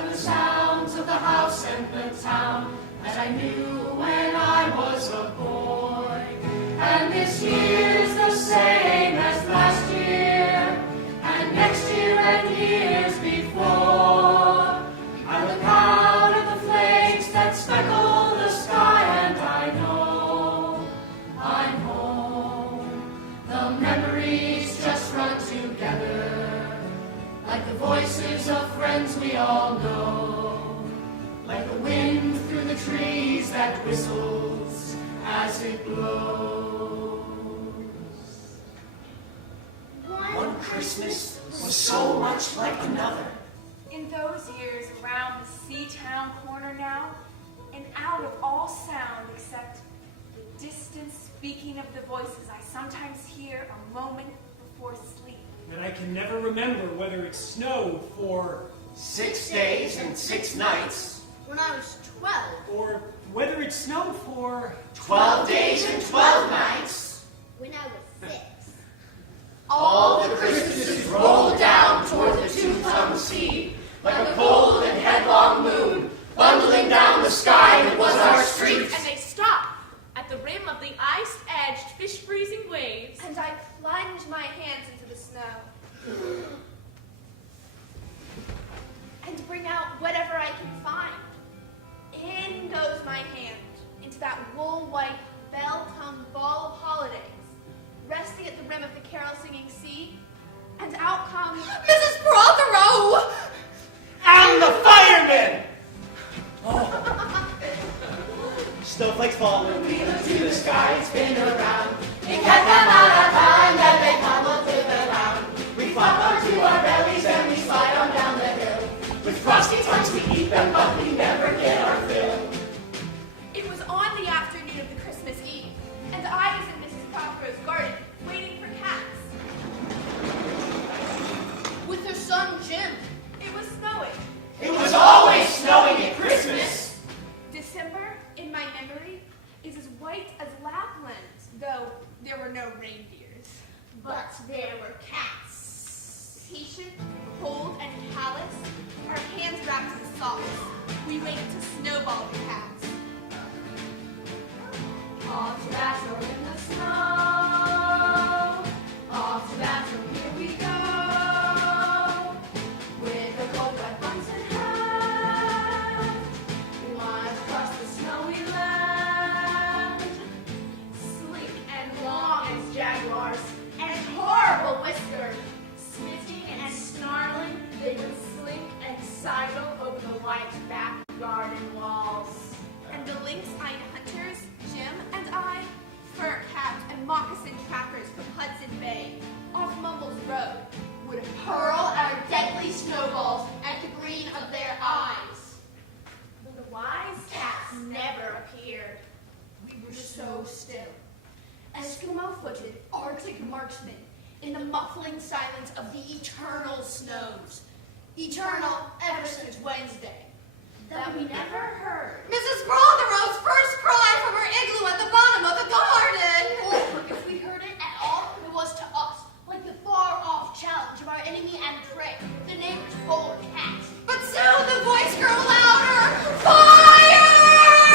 and the sounds of the house and the town as I knew when I was a boy. And this year's the same as last year, and next year and years before. I look out at the flakes that speckle the sky, and I know I'm home. The memories just run together, like the voices of friends we all know, like the wind through the trees that whistles as it blows. One Christmas was so much like another. In those years around the Seatown corner now, and out of all sound except the distant speaking of the voices I sometimes hear a moment before sleep. And I can never remember whether it snowed for 6 days and 6 nights. When I was 12. or whether it snowed for 12 days and 12 nights. When I was 6. All the Christmases rolled down toward the two-tongued sea, like a cold and headlong moon, bundling down the sky that was our street. And they stopped at the rim of the ice-edged, fish-freezing waves. And I plunge my hands into the snow and bring out whatever I can find. In goes my hand into that wool-white, bell-tongued ball of holidays, resting at the rim of the carol-singing sea, and out comes Mrs. Prothero! And the firemen! Snowflakes fall. We look to the sky and spin around. We cut them out of time and they tumble to the ground. We flop onto our bellies and we slide on down the hill. With frosty tongues we eat them, but we never get our fill. It was on the afternoon of the Christmas Eve, and I was in Mrs. Prothero's garden, waiting for cats. With her son Jim. It was snowing. It was always snowing at Christmas. December, in my memory, is as white as Lapland, though there were no reindeers. But there were cats. Patient, cold, and callous, our hands wrapped in socks, we waited to snowball the cats. Off to battle in the snow, off to battle, here we go. With the cold wet buns in hand, we march across the snowy land. Sleek and long as jaguars, and horrible whiskered, smitting and snarling, they would slink and sidle over the white back garden walls. And the lynx-eyed hunters, Jim and I, fur-capped and moccasin trackers from Hudson Bay, off Mumbles Road, would hurl our deadly snowballs at the green of their eyes. But the wise cats never appeared. We were so still. Eskimo-footed Arctic marksmen in the muffling silence of the eternal snows. Eternal ever since Wednesday. That we never heard. Mrs. Prothero's first cry from her igloo at the bottom of the garden! Or if we heard it at all, it was to us, like the far-off challenge of our enemy and prey, the neighbor's polar cat. But soon the voice grew louder. Fire!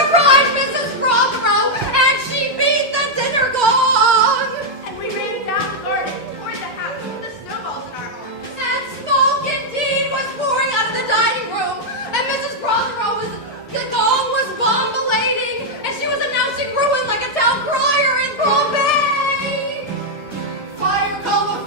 Cried Mrs. Prothero, and she beat the dinner gong! And we ran down the garden toward the house with the snowballs in our arms. And smoke indeed was pouring out of the dining room, and Mrs. Prothero the gong was bombulating, and she was announcing ruin like a town crier in Bombay. Fire, call the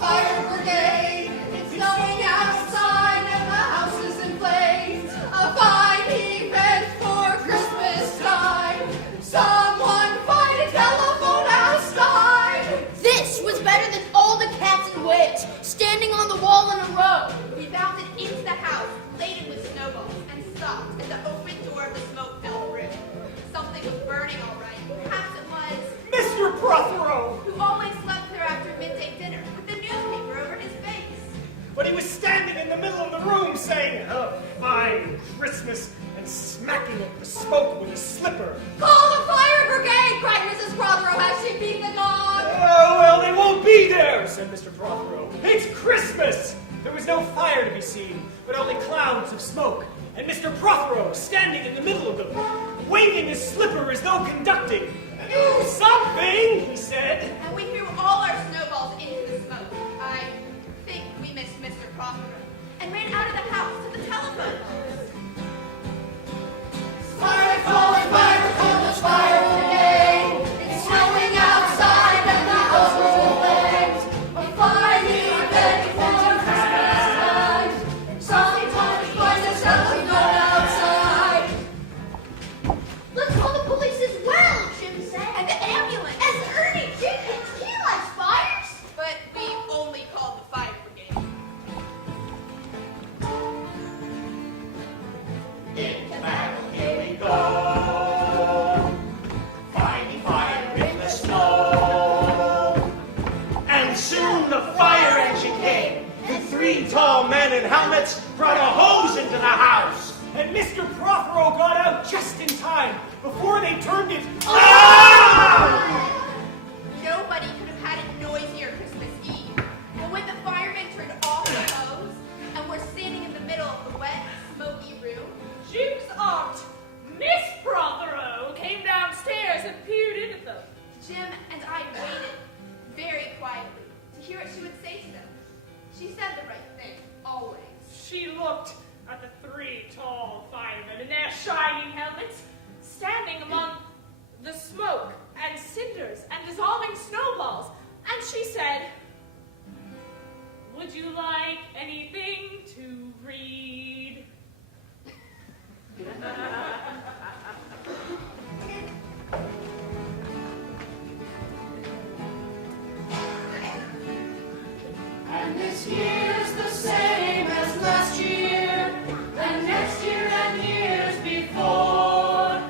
fire brigade. It's snowing outside and the house is in flames. A fine event for Christmas time. Someone find a telephone outside. This was better than all the cats in Wales, standing on the wall in a row. We bounded into the house, laden with snowballs, and stopped at the open door of the smoke-filled room. Something was burning all right. Perhaps it was Mr. Prothero. who always slept there after midday dinner with the newspaper over his face. But he was standing in the middle of the room saying, "A fine Christmas," and smacking at the smoke with his slipper. Call the fire brigade, cried Mrs. Prothero as she beat the gong. "Oh, well, they won't be there," said Mr. Prothero. "It's Christmas." There was no fire to be seen, but only clouds of smoke, and Mr. Prothero standing in the middle of them, waving his slipper as though conducting. "Do something," he said. And we threw all our snowballs into the smoke. I think we missed Mr. Prothero and ran out of the house to the telephone post. Fire calling, there's fire brigade. It's snowing outside and the house was in flames. A fire need ready for Christmas time. Sometimes find yourself alone outside. Let's call the police as well, Jim said. And the ambulance. As Ernie Jenkins, he likes fires. But we only called the fire brigade. Into battle, here we go. Fighting fire in the snow. And soon the fire engine came. And 3 tall men in helmets brought a hose into the house. And Mr. Prothero got out just in time before they turned it. Nobody could have had it noisier Christmas Eve. But when the firemen turned off the hose and were standing in the middle of the wet, smoky room, Jim's aunt, Miss Prothero, came downstairs and peered into them. Jim and I waited very quietly to hear what she would say to them. She said the right thing, always. She looked at the 3 tall firemen in their shining helmets, standing among the smoke and cinders and dissolving snowballs, and she said, "Would you like anything to read?" And this year's the same as last year, and next year and years before.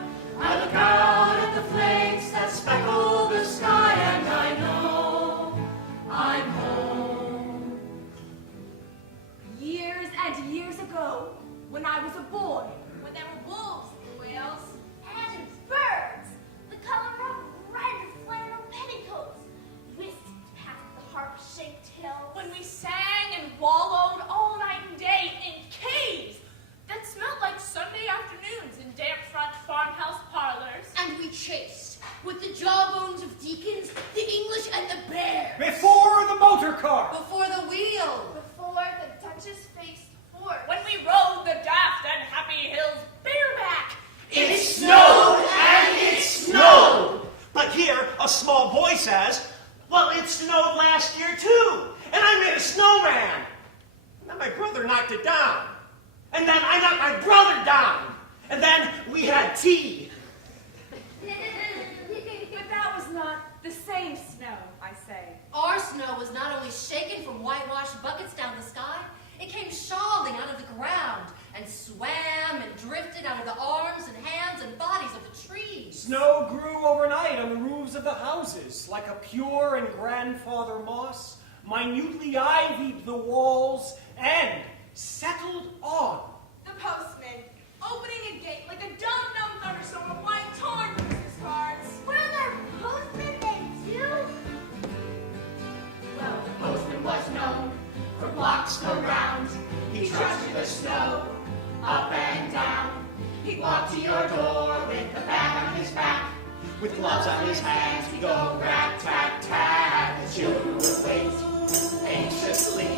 I look out at the flakes that speckle the sky, and I know I'm home. Years and years ago, when I was a boy, When there were wolves in Wales, And birds, the color of red flannel petticoats, whisked past the harp-shaped hills. When we sang and wallowed all night and day in caves that smelled like Sunday afternoons in damp front farmhouse parlors. And we chased, with the jawbones of deacons, the English and the bears. Before the motor car. before the wheel, before the Duchess faced forth. When we rode the daft and happy hills bareback. It snowed and it snowed. But here, a small boy says, "Well, it snowed last year too, and I made a snowman." And then my brother knocked it down. And then I knocked my brother down. And then we had tea. But that was not the same snow, I say. Our snow was not only shaken from whitewashed buckets down the sky, it came shoveling out of the ground and swam and drifted out of the arms and hands and bodies of the trees. Snow grew overnight on the roofs of the houses, like a pure and grandfather moss, minutely ivied the walls, and settled on. the postman, opening a gate like a dumb thunderstorm of white torn Christmas cards. Were there postmen then too? Well, the postman was known for blocks around. He trudged through the snow, up and down. He'd walk to your door with the bag on his back. With gloves on his hands, He'd go rat-tat-tat. The children would wait anxiously.